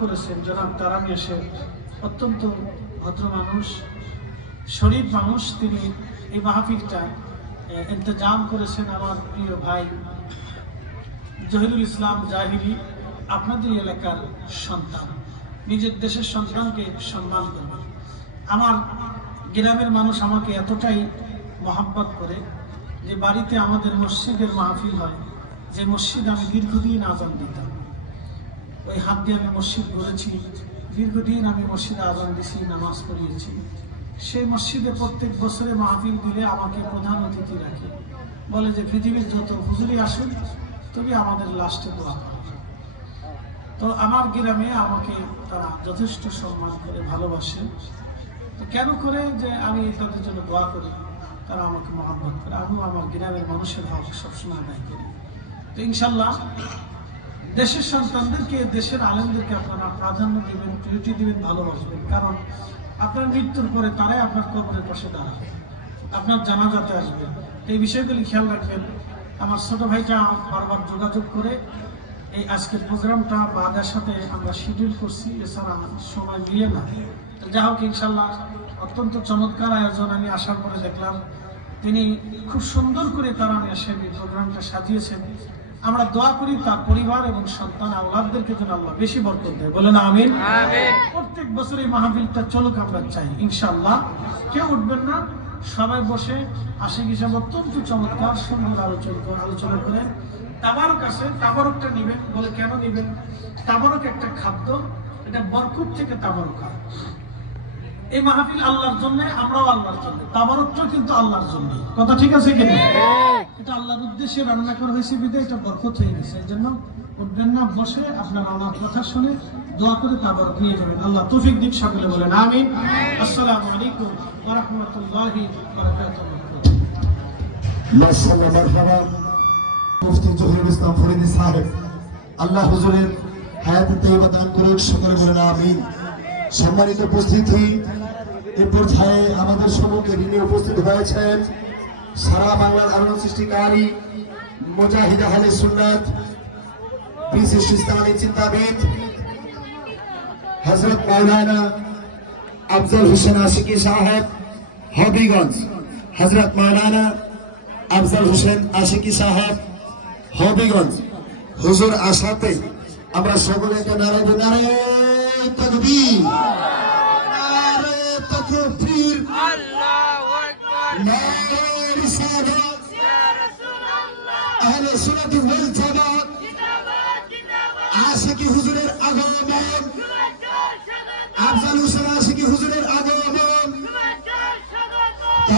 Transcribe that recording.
করেছেন, জনাব তারামি এসে অত্যন্ত ভদ্র মানুষ, শরীফ মানুষ। তিনি এই মাহফিলটা ইন্তজাম করেছেন আমার প্রিয় ভাই জহিরুল ইসলাম জাহিরি, আপনাদের এলাকার সন্তান, নিজের দেশের সন্তানকে সম্মান করবেন আমার গ্রামের মানুষ আমাকে এতটাই মহাব্বত করে যে বাড়িতে আমাদের মসজিদের মাহফিল হয়, যে মসজিদ আমি দীর্ঘদিন আজান দিতাম। ওই হাত দিয়ে আমি মসজিদ গড়েছি দীর্ঘদিন আমি মসজিদে আজান দিছি, নামাজ পড়িয়েছি। সেই মসজিদে প্রত্যেক বছরে মাহফিল দিলে আমাকে প্রধান অতিথি রাখে। বলে যে, পৃথিবীর যত হুজুরি আসুন তবে আমাদের লাস্টে দোয়া করে। তো আমার গ্রামে আমাকে তারা যথেষ্ট সম্মান করে, ভালোবাসে। তো কেন করে যে আমি তাদের জন্য দোয়া করি? তারা আমাকে মহাব্বত করে। আমিও আমার গ্রামের মানুষের হক সবসময় আদায় করি। তো ইনশাল্লাহ দেশের সন্তানদেরকে, দেশের আলেমদেরকে আপনারা প্রাধান্য দেবেন, প্রিয়টি দেবেন, ভালোবাসবেন। কারণ আপনার মৃত্যুর পরে তারাই আপনার কবরের পাশে দাঁড়াবে। আপনার জানাজাতে আসবে। এই বিষয়গুলি খেয়াল রাখবেন। আমার ছোট ভাইটা বারবার যোগাযোগ করে এই আজকের প্রোগ্রামটা বাদের সাথে আমরা শিডিউল করছি। এছাড়া সময় মিলে না। যা হোক, ইনশাল্লাহ অত্যন্ত চমৎকার আয়োজন আমি আসার পরে দেখলাম। তিনি খুব সুন্দর করে তারা এসে এই প্রোগ্রামটা সাজিয়েছেন। আমরা দোয়া করি তার পরিবার এবং সন্তান আওলাদদেরকে যেন আল্লাহ বেশি বরকত দেয়। বলেন আমিন। প্রত্যেক বছর এই মাহফিলটা চলুক আমরা চাই ইনশাআল্লাহ। কেউ উঠবেন না সবাই বসে আশিক হিসাব অত্যন্ত চমৎকার সুন্দর আলোচনা করে আলোচনা করে তাবারক আছে তাবারকটা নিবেন বলে কেন নিবেন? তাবারক একটা খাদ্য এটা বরকুত থেকে তাবারক হয়। এই মাহফিল আল্লাহর জন্য, আমরাও আল্লাহর জন্য। তাবারকটাও কিন্তু আল্লাহর জন্য। কথা ঠিক আছে কিনা? এটা আল্লাহর উদ্দেশ্যে রান্না করা হয়েছে বিদে, এটা বরকত হয়ে গেছে। এই জন্য উঠবেন না, বসে আপনারা আমার কথা শুনে দোয়া করে তাবারক নিয়ে যাবেন। আল্লাহ তৌফিক দিক সকলে বলেন, আমিন। আসসালামু আলাইকুম ওয়া রাহমাতুল্লাহি ওয়া বারাকাতুহু। মাশাআল্লাহ, মারহাবা। মুফতি জহিরুল ইসলাম ফরিদি সাহেব, আল্লাহ হুজুরের হায়াতে তৈবা দান করুন সকলে বলেন, আমিন। সম্মানিত উপস্থিতি এ পর্যায়ে আমাদের সম্মুখে ঋণে উপস্থিত হয়েছেন। সারা বাংলার আলোড়ন সৃষ্টিকারী মুজাহিদ আহলে সুন্নাত, বিশিষ্ট ইসলামী চিন্তাবিদ হযরত মাওলানা আফজল হোসেন আশিকি সাহেব, হবিগঞ্জ। হযরত মাওলানা আফজল হোসেন আশিকি সাহেব, হবিগঞ্জ। হুজুর আশাতে আমরা সকলে একটা নারায় নারায় তাকবীর তাকবীর নারায় রিসালাত আহলে সুন্নাত ওয়াল জামাত। আশিকি হুজুরের আগমন। আফজল হোসেন